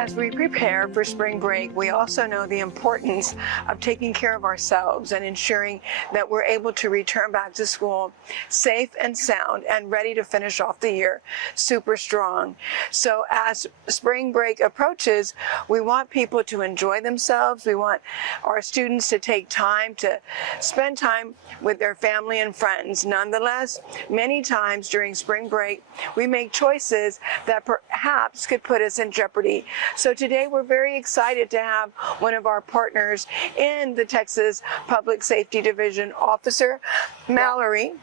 As we prepare for spring break, we also know the importance of taking care of ourselves and ensuring that we're able to return back to school safe and sound and ready to finish off the year super strong. So as spring break approaches, we want people to enjoy themselves. We want our students to take time to spend time with their family and friends. Nonetheless, many times during spring break, we make choices that perhaps could put us in jeopardy. So today we're very excited to have one of our partners in the Texas Public Safety Division, Officer Mallory,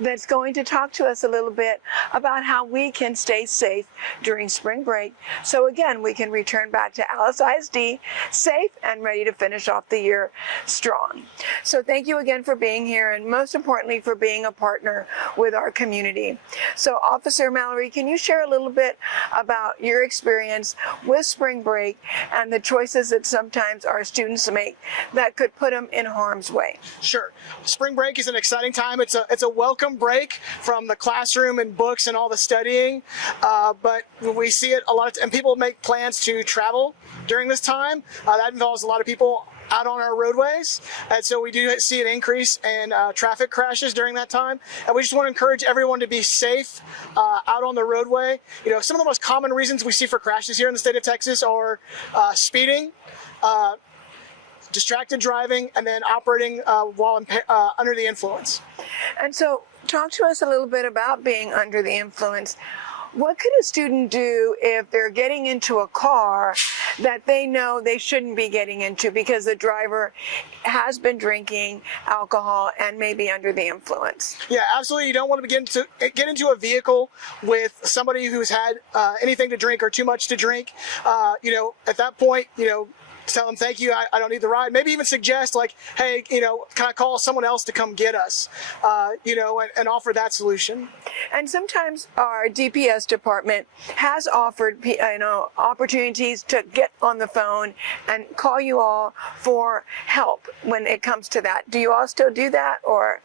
that's going to talk to us a little bit about how we can stay safe during spring break. So again, we can return back to Alice ISD safe and ready to finish off the year strong. So thank you again for being here, and most importantly for being a partner with our community. So Officer Mallory, can you share a little bit about your experience with spring break and the choices that sometimes our students make that could put them in harm's way? Sure. Spring break is an exciting time. It's a welcome break from the classroom and books and all the studying, but we see it a lot and people make plans to travel during this time. That involves a lot of people out on our roadways, and so we do see an increase in traffic crashes during that time, and we just want to encourage everyone to be safe out on the roadway. You know, some of the most common reasons we see for crashes here in the state of Texas are speeding, distracted driving, and then operating while under the influence. And so talk to us a little bit about being under the influence. What could a student do if they're getting into a car that they know they shouldn't be getting into because the driver has been drinking alcohol and may be under the influence? Yeah, absolutely. You don't want to get into a vehicle with somebody who's had anything to drink or too much to drink. You know, at that point, you know, tell them thank you, I don't need the ride. Maybe even suggest like, hey, you know, can I call someone else to come get us? You know, and offer that solution. And sometimes our DPS department has offered, you know, opportunities to get on the phone and call you all for help when it comes to that. Do you all still do that, or?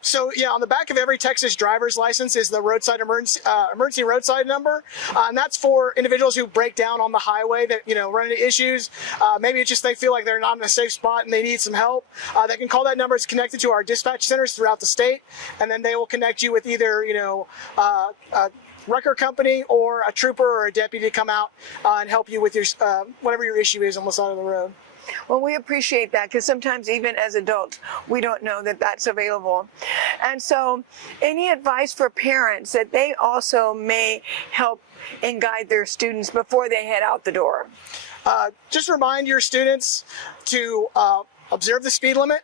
So yeah, on the back of every Texas driver's license is the roadside emergency roadside number, and that's for individuals who break down on the highway that, you know, run into issues. Maybe it's just they feel like they're not in a safe spot and they need some help. They can call that number. It's connected to our dispatch centers throughout the state, and then they will connect you with either, you know, a wrecker company or a trooper or a deputy to come out and help you with your whatever your issue is on the side of the road. Well, we appreciate that, because sometimes even as adults, we don't know that that's available. And so any advice for parents that they also may help and guide their students before they head out the door? Just remind your students to observe the speed limit.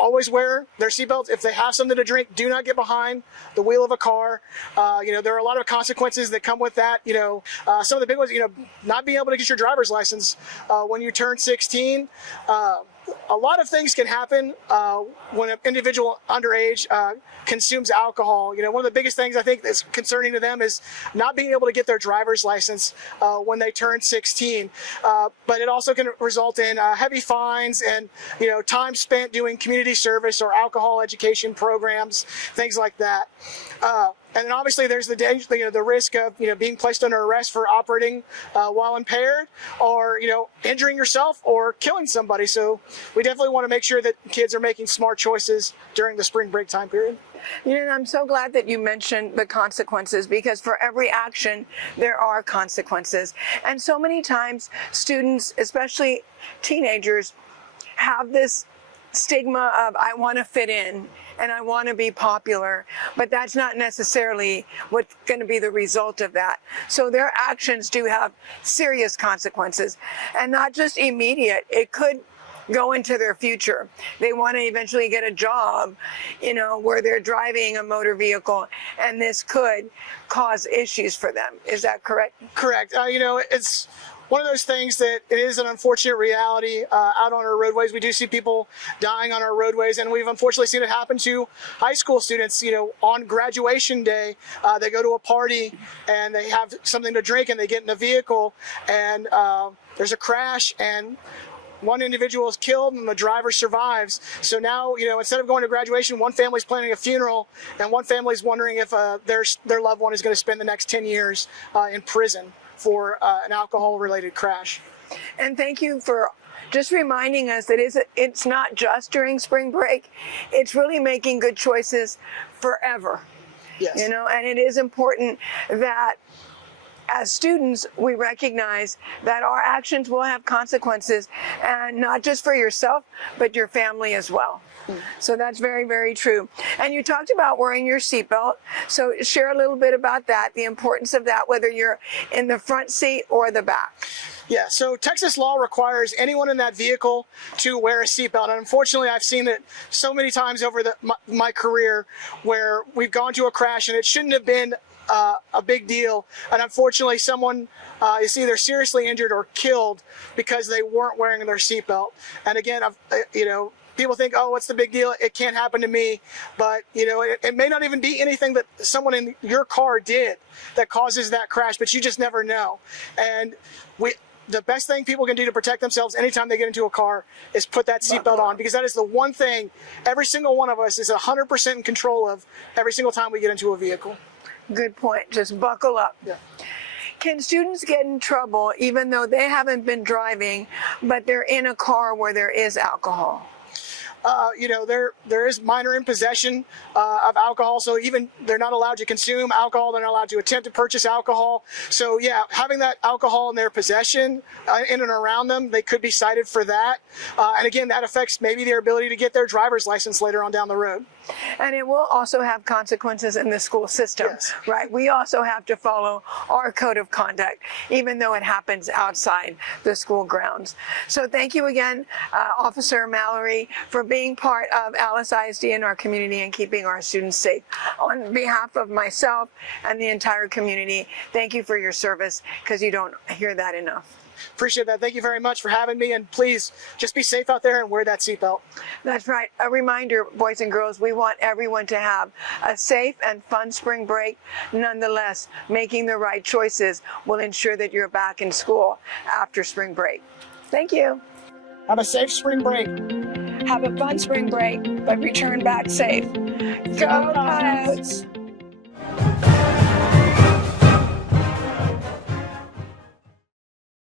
Always wear their seatbelts. If they have something to drink, do not get behind the wheel of a car. You know, there are a lot of consequences that come with that. You know, some of the big ones, you know, not being able to get your driver's license when you turn 16. A lot of things can happen when an individual underage consumes alcohol. You know, one of the biggest things I think that's concerning to them is not being able to get their driver's license when they turn 16. But it also can result in heavy fines and, you know, time spent doing community service or alcohol education programs, things like that. And then obviously there's the danger, you know, the risk of, you know, being placed under arrest for operating while impaired, or, you know, injuring yourself or killing somebody. So we definitely want to make sure that kids are making smart choices during the spring break time period. You know, I'm so glad that you mentioned the consequences, because for every action there are consequences. And so many times students, especially teenagers, have this stigma of, I want to fit in and I want to be popular, but that's not necessarily what's going to be the result of that. So their actions do have serious consequences, and not just immediate. It could go into their future. They want to eventually get a job, you know, where they're driving a motor vehicle, and this could cause issues for them. Is that correct? Correct. You know, it's one of those things that it is an unfortunate reality out on our roadways. We do see people dying on our roadways, and we've unfortunately seen it happen to high school students. You know, on graduation day, they go to a party and they have something to drink and they get in a vehicle, and there's a crash, and one individual is killed and the driver survives. So now, you know, instead of going to graduation, one family's planning a funeral, and one family's wondering if their loved one is going to spend the next 10 years in prison. for an alcohol-related crash. And thank you for just reminding us that it's not just during spring break. It's really making good choices forever. Yes. You know, and it is important that as students, we recognize that our actions will have consequences, and not just for yourself, but your family as well. So that's very, very true. And you talked about wearing your seatbelt. So share a little bit about that, the importance of that, whether you're in the front seat or the back. Yeah, so Texas law requires anyone in that vehicle to wear a seatbelt. And unfortunately, I've seen it so many times over my career where we've gone to a crash and it shouldn't have been a big deal. And unfortunately, someone is either seriously injured or killed because they weren't wearing their seatbelt. And again, you know, people think, oh, what's the big deal? It can't happen to me. But, you know, it may not even be anything that someone in your car did that causes that crash, but you just never know. And the best thing people can do to protect themselves anytime they get into a car is put that seatbelt on, because that is the one thing every single one of us is 100% in control of every single time we get into a vehicle. Good point. Just buckle up. Yeah. Can students get in trouble even though they haven't been driving, but they're in a car where there is alcohol? You know, there is minor in possession of alcohol, so even they're not allowed to consume alcohol, they're not allowed to attempt to purchase alcohol. So yeah, having that alcohol in their possession, in and around them, they could be cited for that. And again, that affects maybe their ability to get their driver's license later on down the road. And it will also have consequences in the school system, yes. Right? We also have to follow our code of conduct, even though it happens outside the school grounds. So thank you again, Officer Mallory, for being part of Alice ISD in our community and keeping our students safe. On behalf of myself and the entire community, thank you for your service, because you don't hear that enough. Appreciate that. Thank you very much for having me, and please just be safe out there and wear that seatbelt. That's right. A reminder, boys and girls, we want everyone to have a safe and fun spring break. Nonetheless, making the right choices will ensure that you're back in school after spring break. Thank you. Have a safe spring break. Have a fun spring break, but return back safe. Go Coyotes!